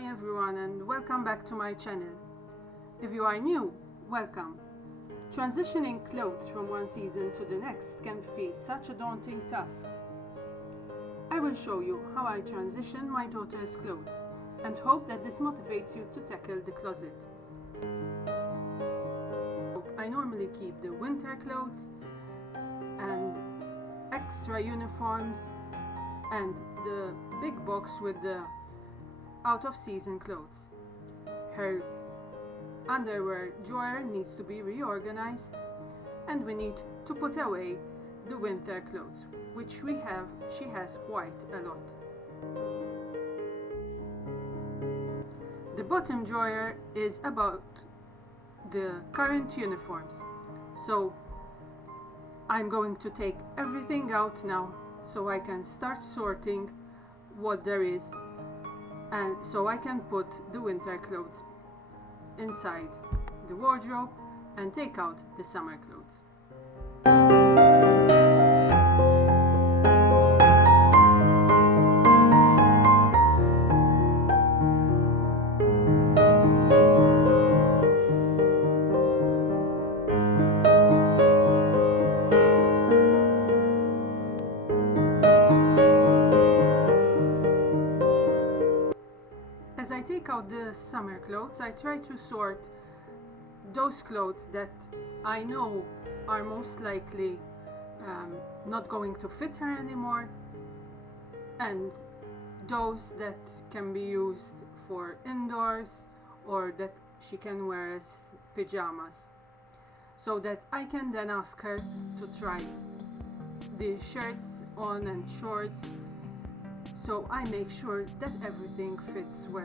Hi everyone and welcome back to my channel. If you are new, welcome. Transitioning clothes from one season to the next can be such a daunting task. I will show you how I transition my daughter's clothes and hope that this motivates you to tackle the closet. I normally keep the winter clothes and extra uniforms and the big box with the out-of-season clothes. Her underwear drawer needs to be reorganized and we need to put away the winter clothes, which she has quite a lot. The bottom drawer is about the current uniforms, so I'm going to take everything out now so I can start sorting what there is, and so I can put the winter clothes inside the wardrobe and take out the summer clothes. As I take out the summer clothes, I try to sort those clothes that I know are most likely not going to fit her anymore, and those that can be used for indoors or that she can wear as pajamas, so that I can then ask her to try the shirts on and shorts, so I make sure that everything fits well.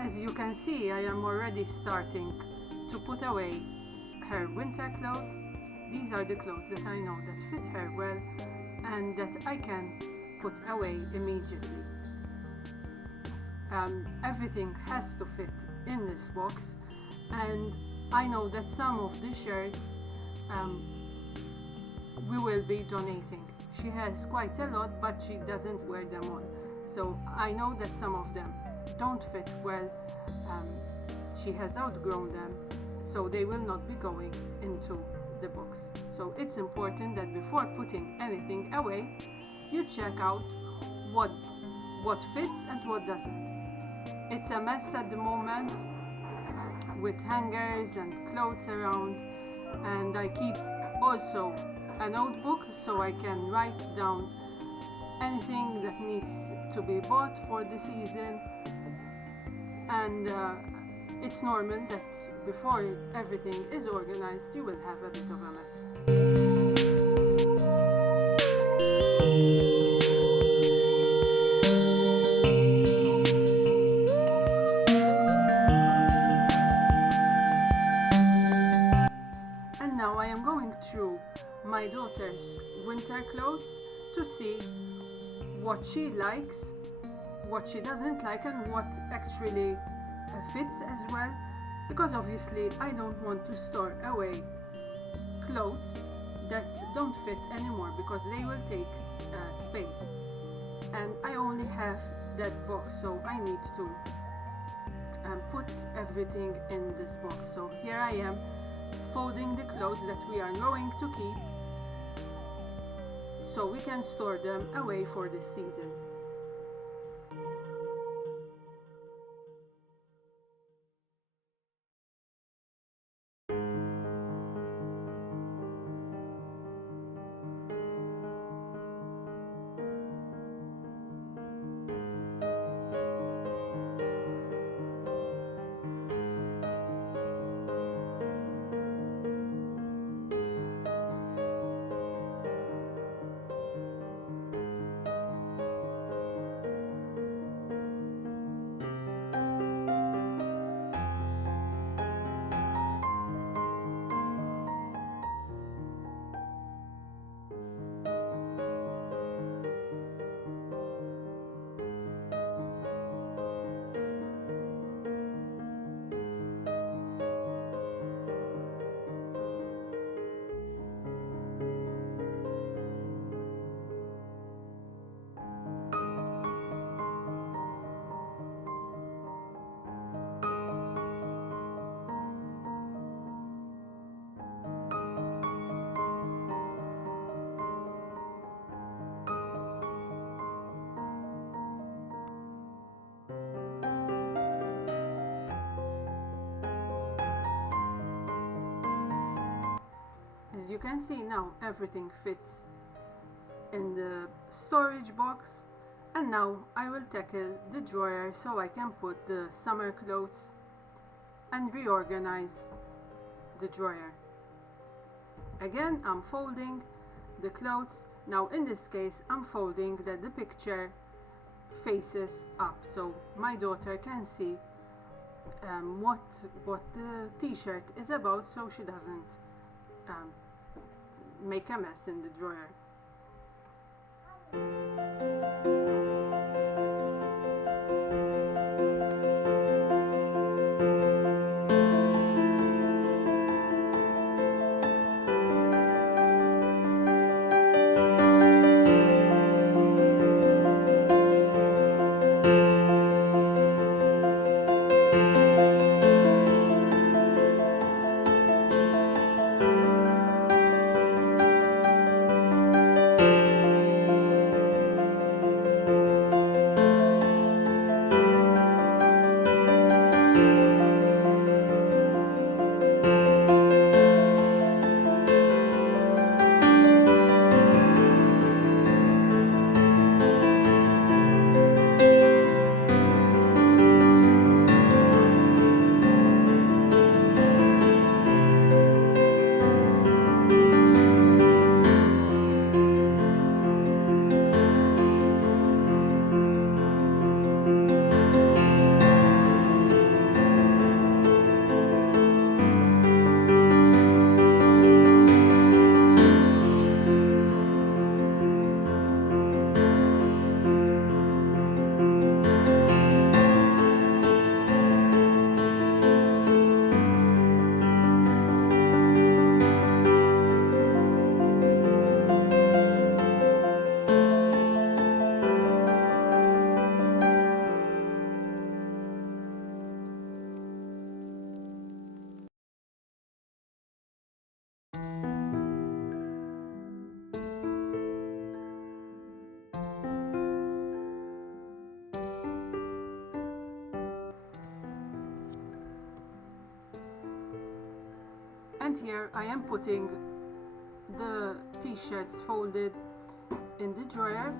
As you can see, I am already starting to put away her winter clothes. These are the clothes that I know that fit her well and that I can put away immediately. Everything has to fit in this box, and I know that some of the shirts we will be donating. She has quite a lot, but she doesn't wear them all, so I know that some of them don't fit well. She has outgrown them, so they will not be going into the box. So it's important that before putting anything away, you check out what fits and what doesn't. It's a mess at the moment with hangers and clothes around, and I keep also a notebook so I can write down anything that needs to be bought for the season. And it's normal that before everything is organized, you will have a bit of a mess. And now I am going through my daughter's winter clothes to see what she likes, what she doesn't like, and what actually fits as well, because obviously I don't want to store away clothes that don't fit anymore, because they will take space, and I only have that box, so I need to put everything in this box. So here I am folding the clothes that we are going to keep so we can store them away for this season. you can see now, everything fits in the storage box. And now I will tackle the drawer so I can put the summer clothes and reorganize the drawer. Again, I'm folding the clothes. Now in this case, I'm folding that the picture faces up, so my daughter can see what the t-shirt is about, so she doesn't make a mess in the drawer. And here I am putting the t-shirts folded in the drawer,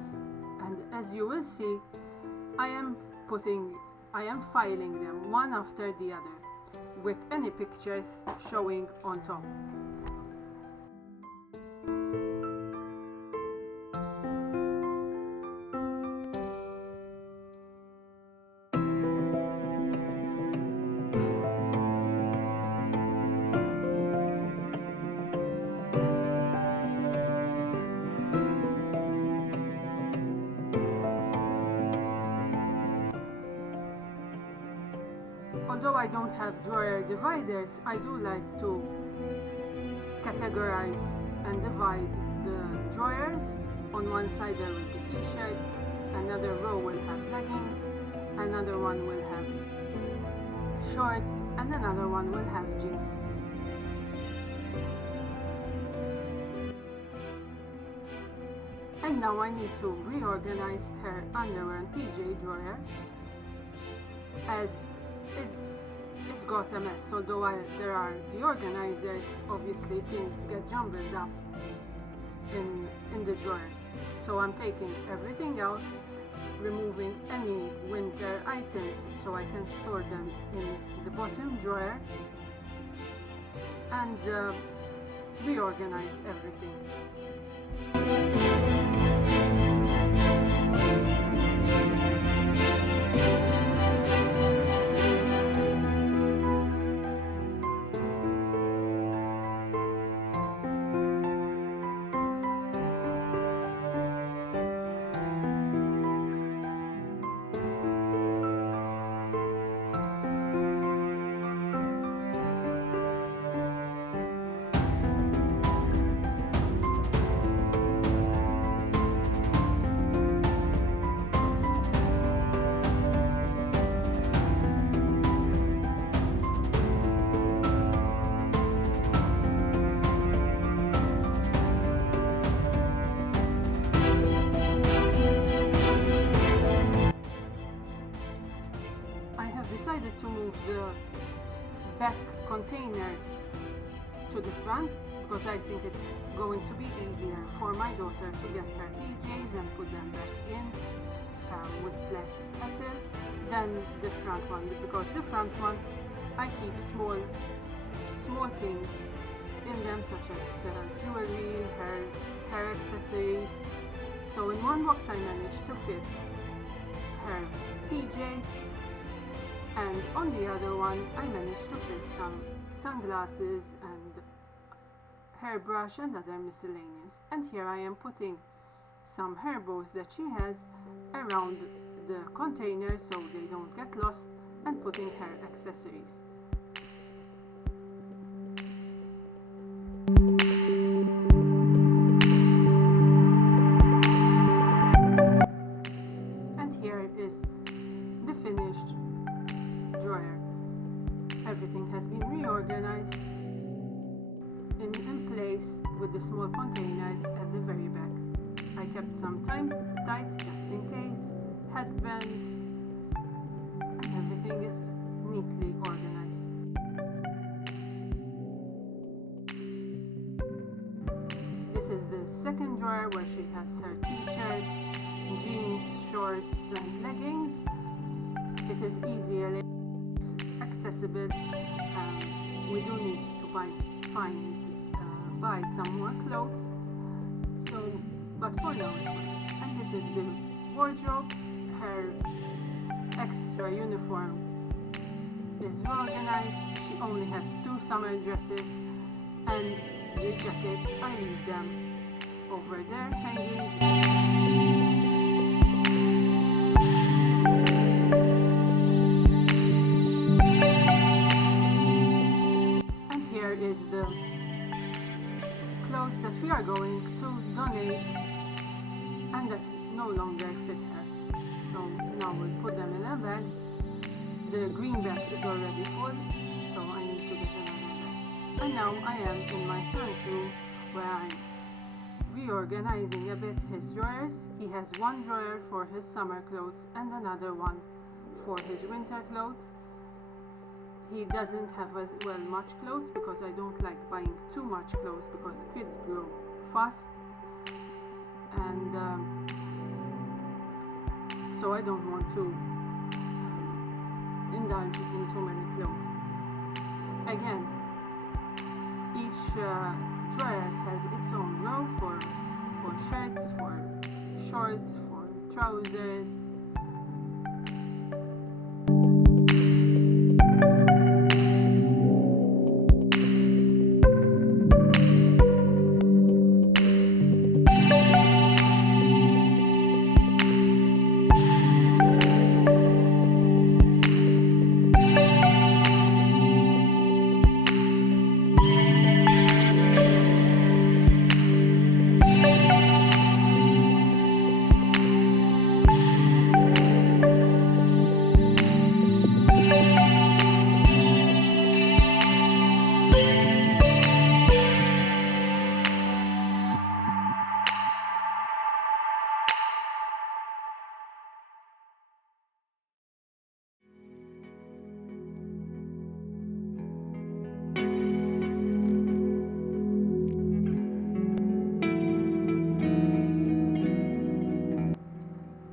and as you will see, I am filing them one after the other with any pictures showing on top. Although I don't have drawer dividers, I do like to categorize and divide the drawers. On one side there will be t-shirts, another row will have leggings, another one will have shorts, and another one will have jeans. And now I need to reorganize her underwear and PJ drawer, as it's got a mess. Although there are the organizers, obviously things get jumbled up in the drawers. So I'm taking everything out, removing any winter items so I can store them in the bottom drawer, and reorganize everything. To move the back containers to the front, because I think it's going to be easier for my daughter to get her PJs and put them back in with less hassle than the front one, because the front one I keep small things in them, such as jewelry, hair accessories. So in one box I managed to fit her PJs, and on the other one I managed to fit some sunglasses and hairbrush and other miscellaneous. And here I am putting some hair bows that she has around the container so they don't get lost, and putting her accessories. And here is the finished drawer. Everything has been reorganized in place with the small containers at the very back. I kept some tights just in case, headbands, and everything is neatly organized. This is the second drawer where she has her t-shirts, jeans, shorts and leggings. It is easily accessible. We do need to buy some more clothes, but for now it works. And this is the wardrobe. Her extra uniform is organized. She only has 2 summer dresses, and the jackets, I leave them over there hanging. Is the clothes that we are going to donate and that no longer fit her. So now we'll put them in a bag. The green bag is already full, so I need to get another bag. And now I am in my son's room, where I'm reorganizing a bit his drawers. He has one drawer for his summer clothes and another one for his winter clothes. He doesn't have as well much clothes because I don't like buying too much clothes, because kids grow fast, and so I don't want to indulge in too many clothes. Again, each drawer has its own row for shirts, for shorts, for trousers.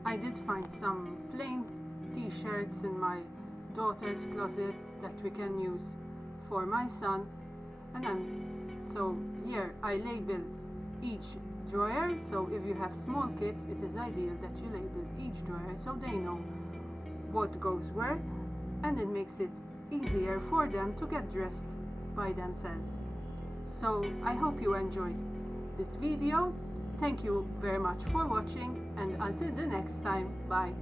I did find some plain t-shirts in my daughter's closet that we can use for my son, and so here I label each drawer. So if you have small kids, it is ideal that you label each drawer so they know what goes where, and it makes it easier for them to get dressed by themselves. So I hope you enjoyed this video. Thank you very much for watching, and until the next time, bye.